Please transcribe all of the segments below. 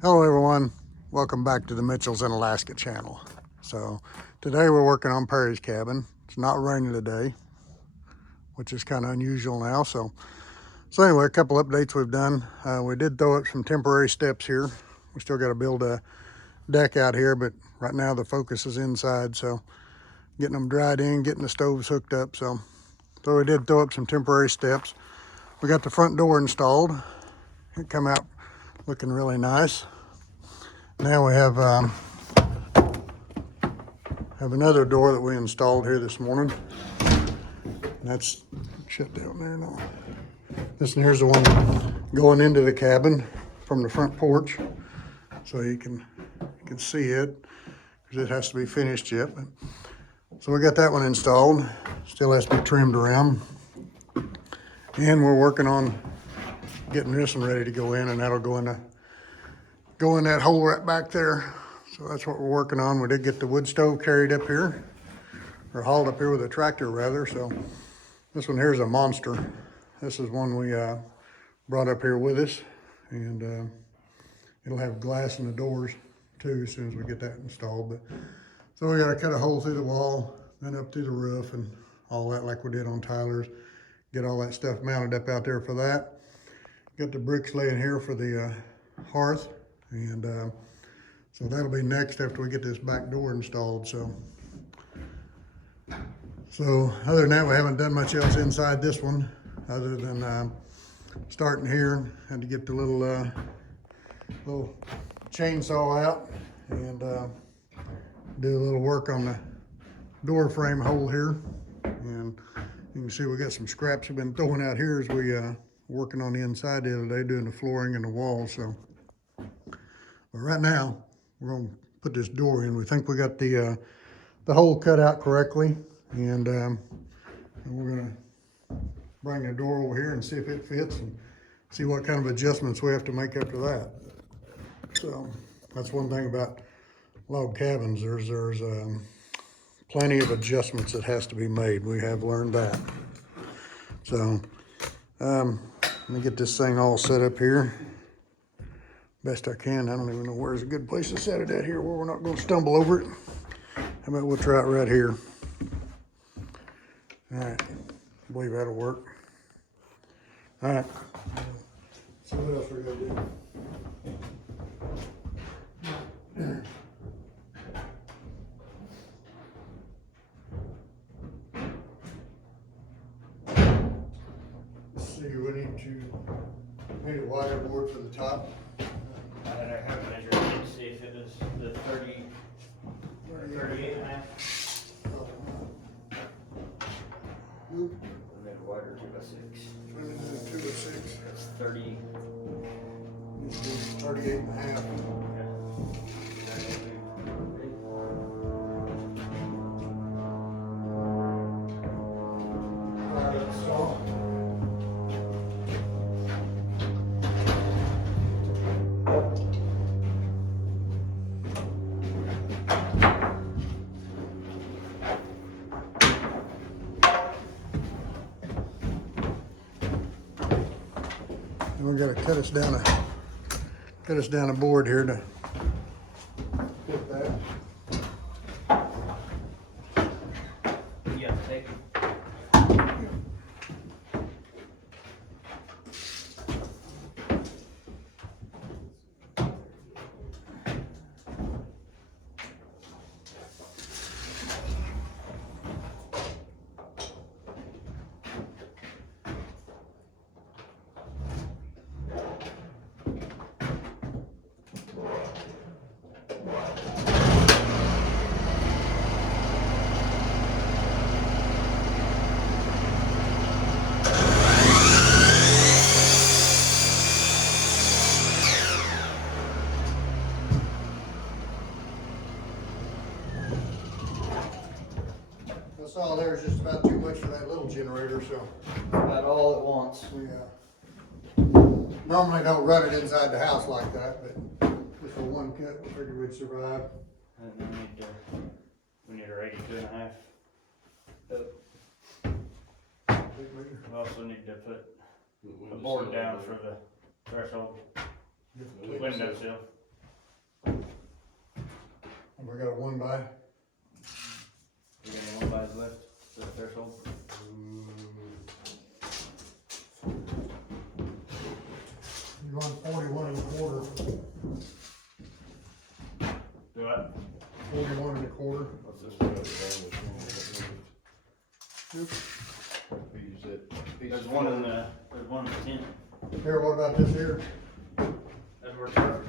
Hello everyone, welcome back to the Mitchells in Alaska channel. So today we're working on Perry's cabin. It's not raining today, which is kind of unusual now. So anyway, a couple updates we've done. We did throw up some temporary steps here. We still got to build a deck out here, but right now the focus is inside. So getting them dried in, getting the stoves hooked up. So we did throw up some temporary steps. We got the front door installed. It come out looking really nice. Now we have another door that we installed here this morning. That's shut down there now. This one here's the one going into the cabin from the front porch, so you can see it because it has to be finished yet. So we got that one installed. Still has to be trimmed around, and we're working on getting this one ready to go in, and that'll go in that hole right back there. So that's what we're working on. We did get the wood stove carried up here, or hauled up here with a tractor rather. So this one here is a monster. This is one we brought up here with us, and it'll have glass in the doors too as soon as we get that installed. But so we got to cut a hole through the wall, then up through the roof and all that like we did on Tyler's. Get all that stuff mounted up out there for that. Got the bricks laying here for the hearth, and so that'll be next after we get this back door installed. So other than that, we haven't done much else inside this one other than starting here. Had to get the little chainsaw out and do a little work on the door frame hole here. And you can see we got some scraps we've been throwing out here as we working on the inside the other day, doing the flooring and the walls. So, but right now we're gonna put this door in. We think we got the hole cut out correctly, and we're gonna bring the door over here and see if it fits and see what kind of adjustments we have to make after that. So that's one thing about log cabins. There's plenty of adjustments that has to be made. We have learned that. So let me get this thing all set up here best I can. I don't even know where's a good place to set it at here where we're not going to stumble over it. How about we'll try it right here. All right, I believe that'll work. All right, so what else we gotta do? Let's see, we need a wire board for the top. I have measured it to see if it is the 30, 38 and a half. And then wider 2x6. 2 to 6. That's 30. 38 and a half. And we got to cut us down a board here to fit that. Yeah, take it. That's all there is just about too much for that little generator, so About all at once. we normally don't run it inside the house like that, but just for one cut, we figured we'd survive. And then we need our 82 and a half. We also need to put a board down for the threshold windowsill. We got a 1x. We got a 1x left to the threshold. You're going 41 1/4. Do what? 41 1/4. What's this one? Use that piece There's of one in floor. there's one in the tent. Here, what about this here? That works out.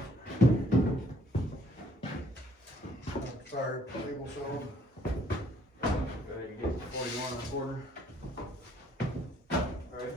Sorry, table saw. Go ahead and get 41 1/4. Alright.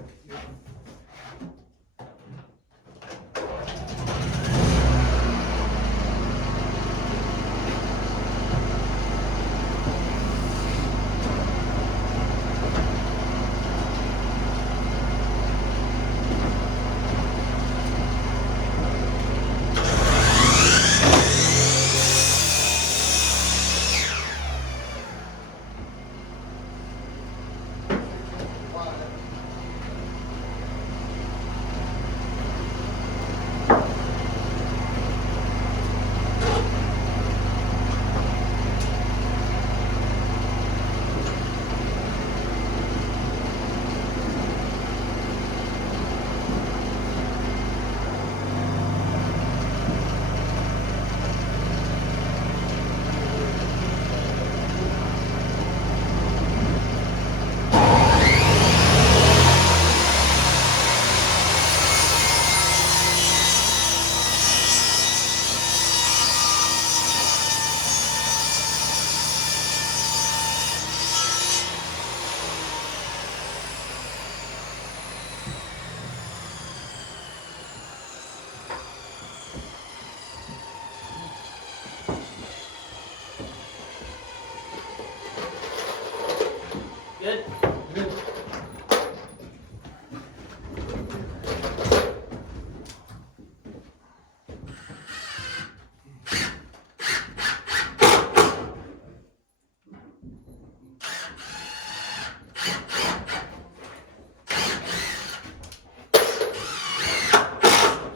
Good? Good.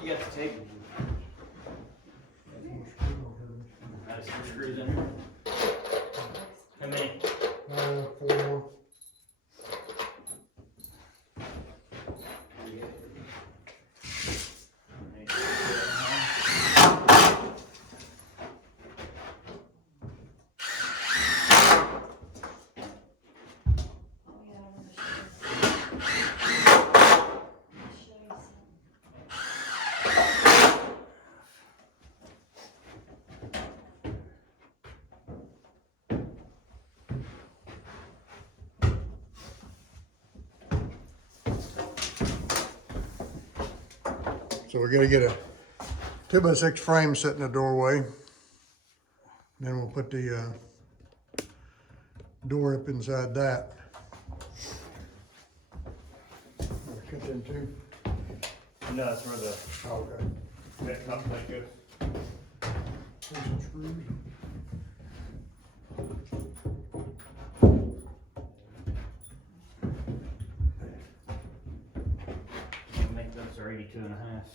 You got the tape? Got some screws in here. How many? 4 more. So we're gonna get a 2x6 frame set in the doorway. Then we'll put the door up inside that. Cut them too. No, that's where the Oh, okay. that top plate goes. Here's some screws. I think those are 82.5.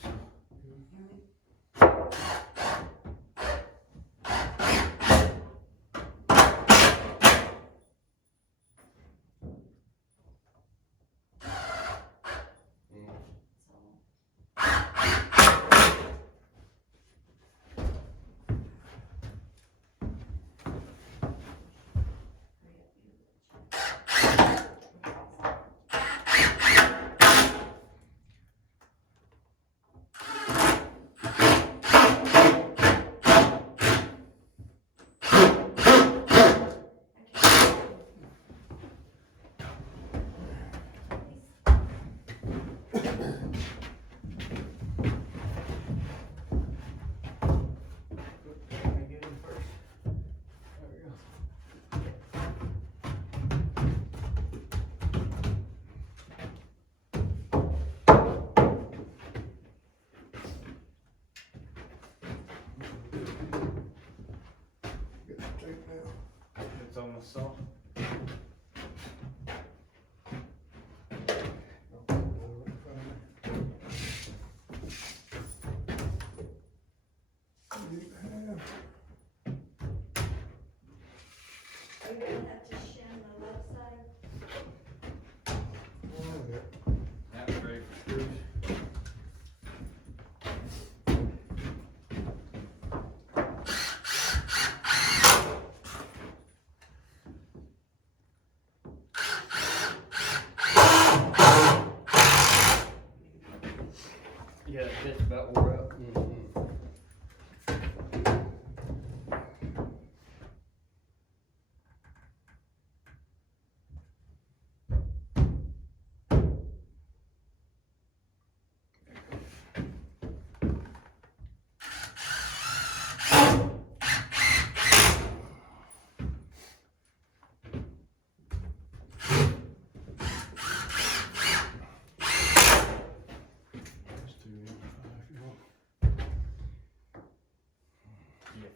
It's almost soft.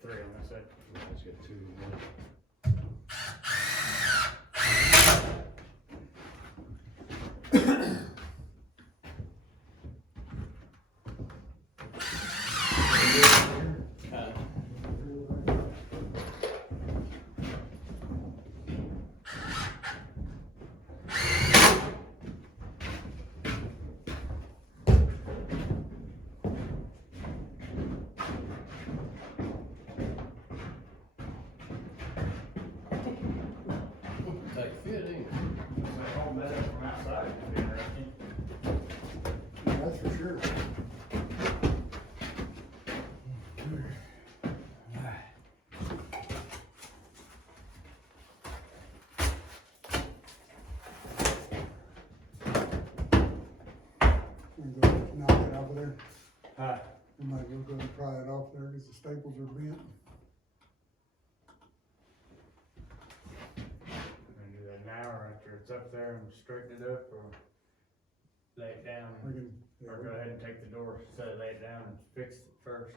three on that side. It's got two in there. Uh, Tight fit, ain't it? so all metal from outside would be interesting. That's for sure. I'm gonna knock it off of there. We might as well go and pry it off there because the staples are bent. And do that now or after it's up there and straighten it up, or lay it down, We can, or go ahead and take the door, set it, lay it down and fix it first.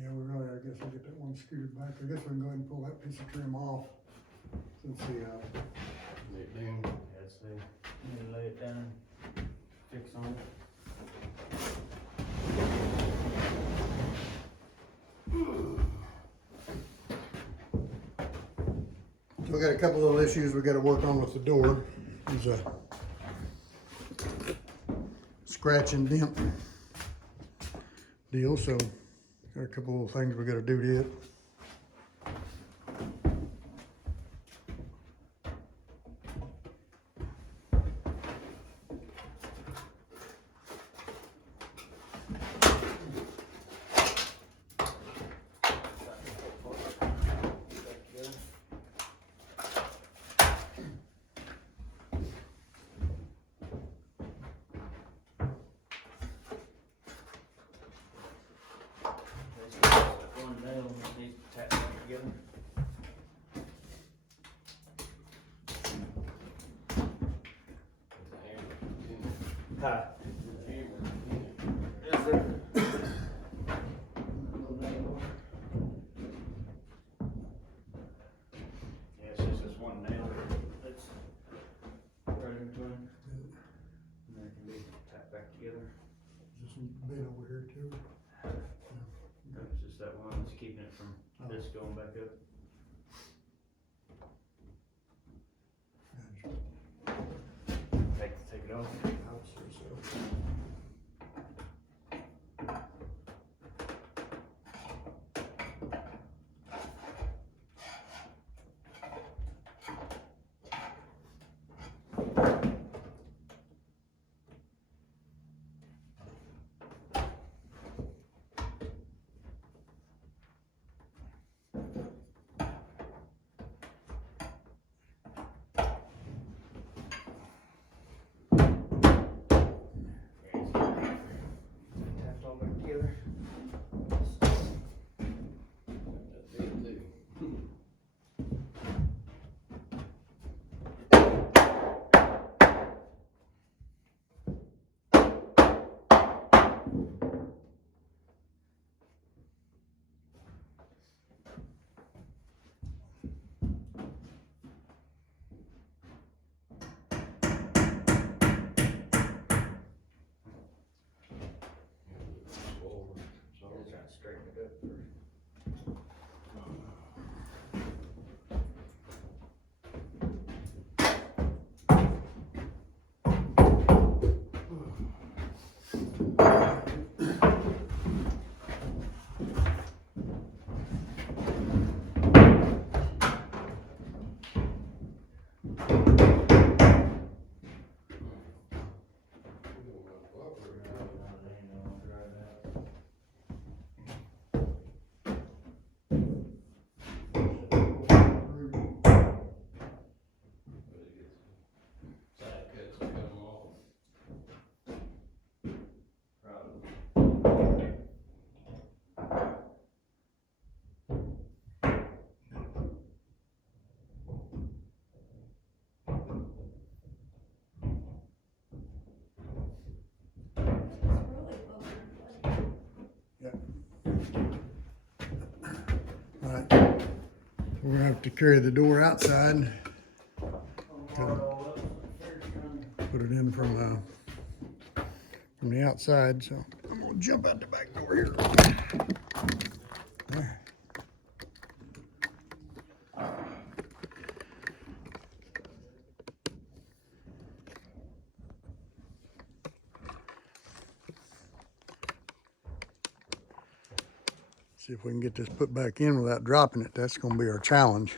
yeah, we really, I guess we'll get that one scooted back. I guess we can go ahead and pull that piece of trim off. Since the, Lay it down. Yeah, so you need to lay it down, fix on it. so we got a couple little issues we gotta work on with the door. There's a scratch and dent deal, so got a couple little things we gotta do to it. One nail just needs to tap back together. Hi. Is there? Yeah, it's just this one nail that's right in between. And then it can be tapped back together. Just some bent over here too. It's just that one that's keeping it from this going back up. Take it off. I would say so. we're gonna have to carry the door outside, put it in from the outside. So I'm gonna jump out the back door here. There. See if we can get this put back in without dropping it. That's going to be our challenge.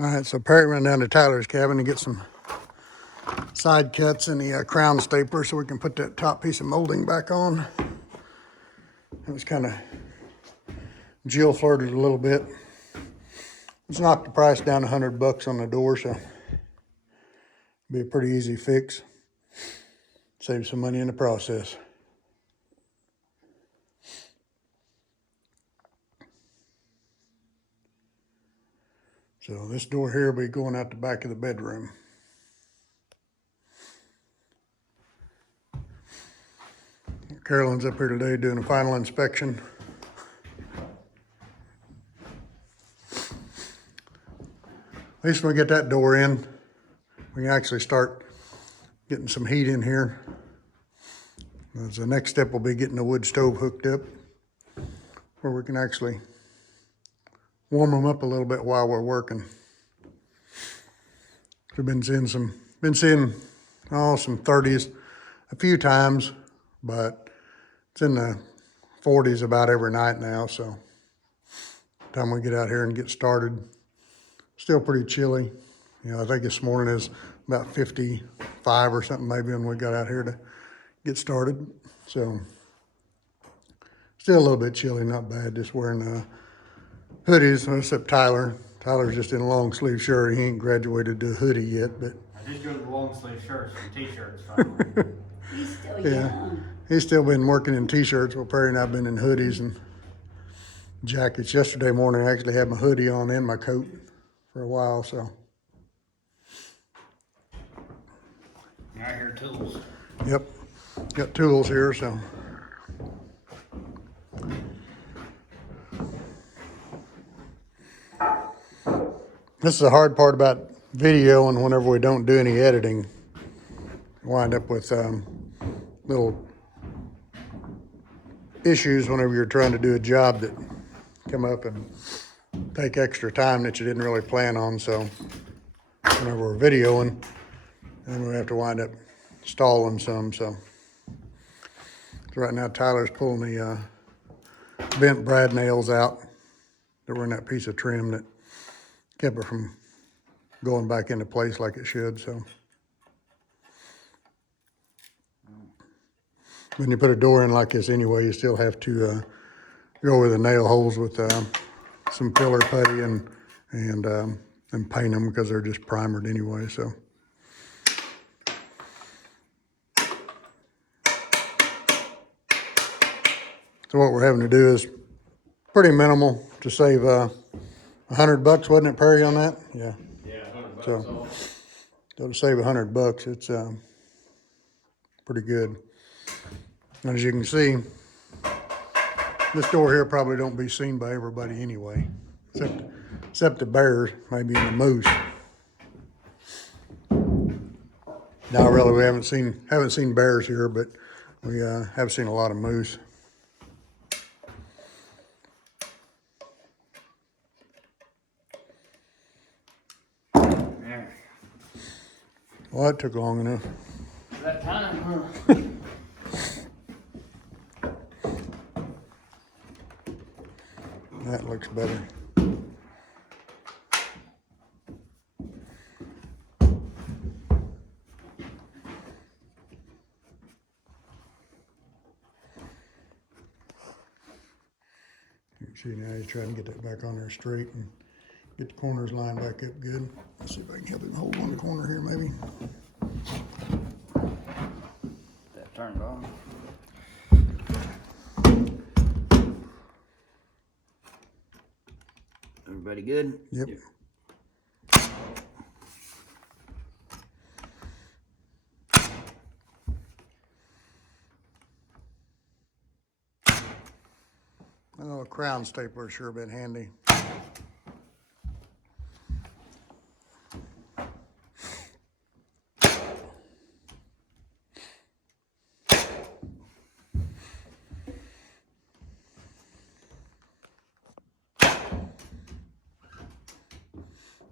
All right, so Perry ran down to Tyler's cabin to get some side cuts and the crown stapler so we can put that top piece of molding back on. It was kind of Jill flirted a little bit. Let's knock the price down $100 on the door, so be a pretty easy fix. Save some money in the process. So this door here will be going out the back of the bedroom. Carolyn's up here today doing a final inspection. At least when we get that door in, we can actually start getting some heat in here. The next step will be getting the wood stove hooked up where we can actually warm them up a little bit while we're working. We've been seeing some 30s a few times, but it's in the 40s about every night now. So by the time we get out here and get started, still pretty chilly. You know, I think this morning is about 55 or something maybe when we got out here to get started. So still a little bit chilly, not bad. Just wearing hoodies, except Tyler. Tyler's just in a long sleeve shirt. He ain't graduated to a hoodie yet, but I just go to the long sleeve shirts and t-shirts finally. He's still yeah, young. he's still been working in t-shirts. Well, Perry and I've been in hoodies and jackets. Yesterday morning, I actually had my hoodie on and my coat for a while, so. I hear tools. Yep, got tools here, so. This is the hard part about video, and whenever we don't do any editing, we wind up with little issues whenever you're trying to do a job that come up and take extra time that you didn't really plan on. So whenever we're videoing, then we have to wind up stalling some. So right now Tyler's pulling the bent brad nails out that were in that piece of trim that kept it from going back into place like it should. So when you put a door in like this anyway, you still have to go over the nail holes with some filler putty and paint them because they're just primered anyway. So what we're having to do is pretty minimal to save $100, wasn't it, Perry, on that? Yeah. Yeah, $100 So, off. so to save $100, it's pretty good. And as you can see, this door here probably don't be seen by everybody anyway, except the bears, maybe and the moose. No, really, we haven't seen bears here, but we have seen a lot of moose. There. Well, that took long enough. That time, huh? That looks better. You can see now he's trying to get that back on there straight and get the corners lined back up good. Let's see if I can help him hold one corner here maybe. That turned on. Everybody good? Yep. Oh, a crown stapler sure been handy.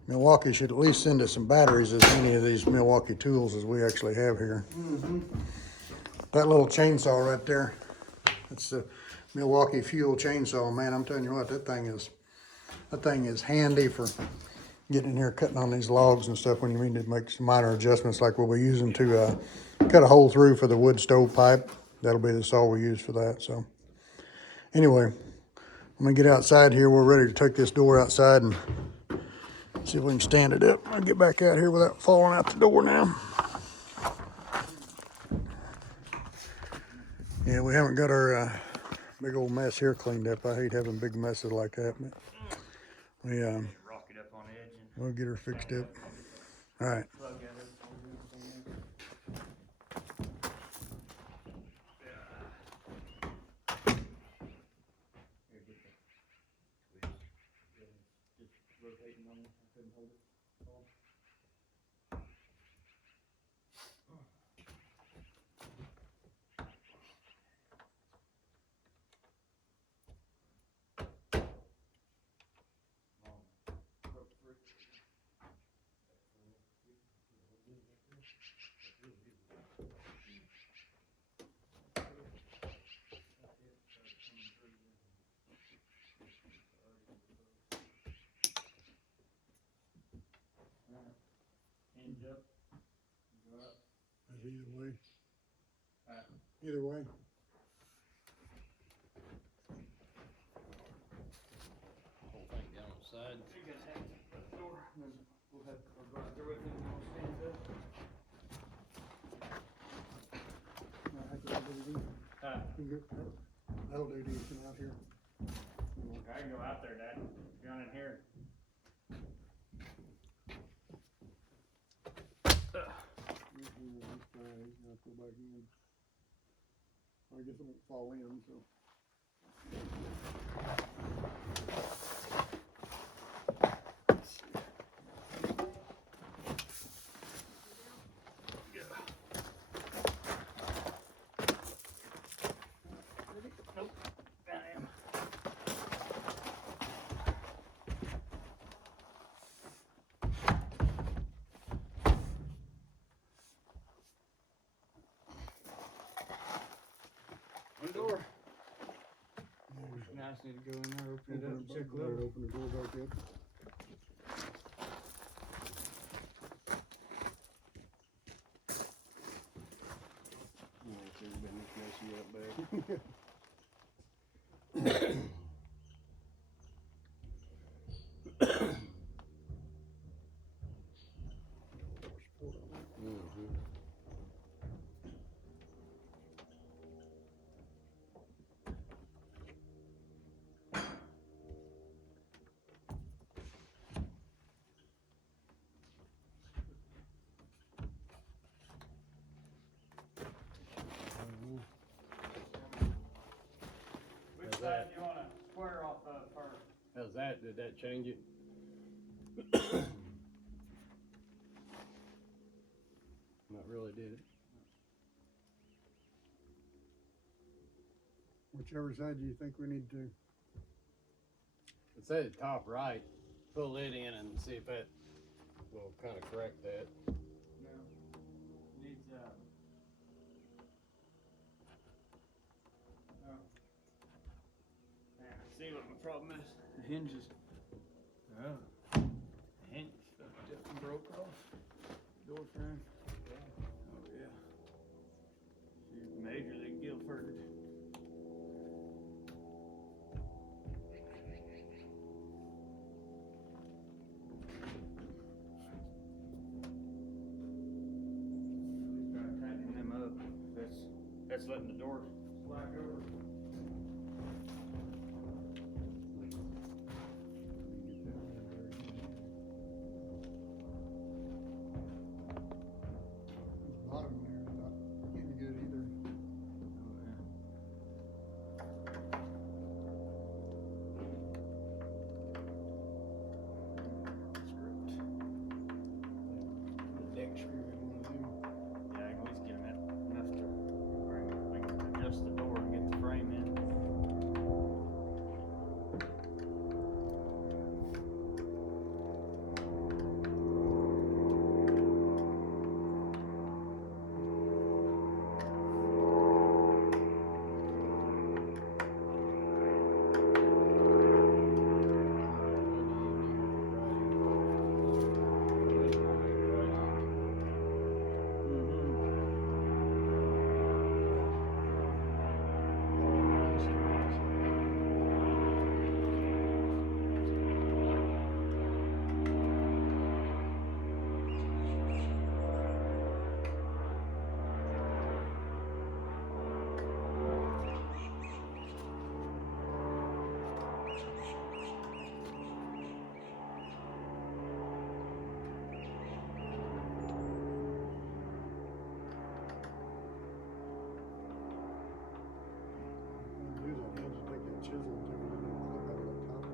Milwaukee should at least send us some batteries as many of these Milwaukee tools as we actually have here. That little chainsaw right there, that's the Milwaukee Fuel chainsaw. Man, I'm telling you what, that thing is handy for getting in here cutting on these logs and stuff when you need to make some minor adjustments like we'll be using to cut a hole through for the wood stove pipe. That'll be the saw we use for that. So anyway, I'm gonna get outside here. We're ready to take this door outside and see if we can stand it up. I'll get back out here without falling out the door now. Yeah, we haven't got our big old mess here cleaned up. I hate having big messes like that, but we Rock it up on the edge and we'll get her fixed up. All right. plug at it. Just rotating on it. I couldn't hold it. Hinge up, go up. Either way. Alright. Either way. Whole thing down the side. You guys have the door, and then we'll go out there with it and we'll stand up. That'll do decent out here. I can go out there, Dad. You're on in here. I guess it won't fall in, so. Nope. I am. One door. Now I just need to go in there, open it up, and check it out. Open the door back up. Yeah, it's been this messy up back. How's that? Did that change it? Not really, did it? Whichever side do you think we need to? It's at the top right. Pull it in and see if that will kind of correct that. No. Needs, oh. Man, see what my problem is? The hinges. Oh. The hinge fucked up and broke off. Door frame. Oh, yeah. She's majorly Guilforded. Start tightening them up. That's letting the door slack over. Bottom there is not getting good either. Deck screw in one of them. Yeah, I can at least get them enough to where I can adjust the door and get the frame in. Do that hinge and take that chisel and take it in and clip out the top of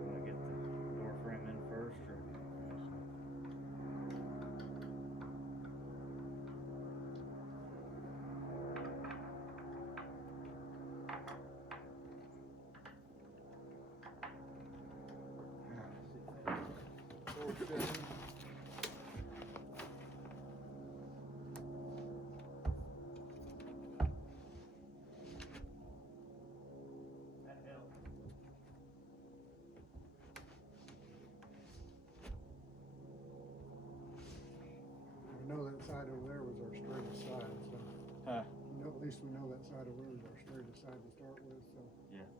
Do I get the door frame in first or? That helps. We know that side over there was our straightest side, so Huh? at least we know that side over there was our straightest side to start with, so. Yeah.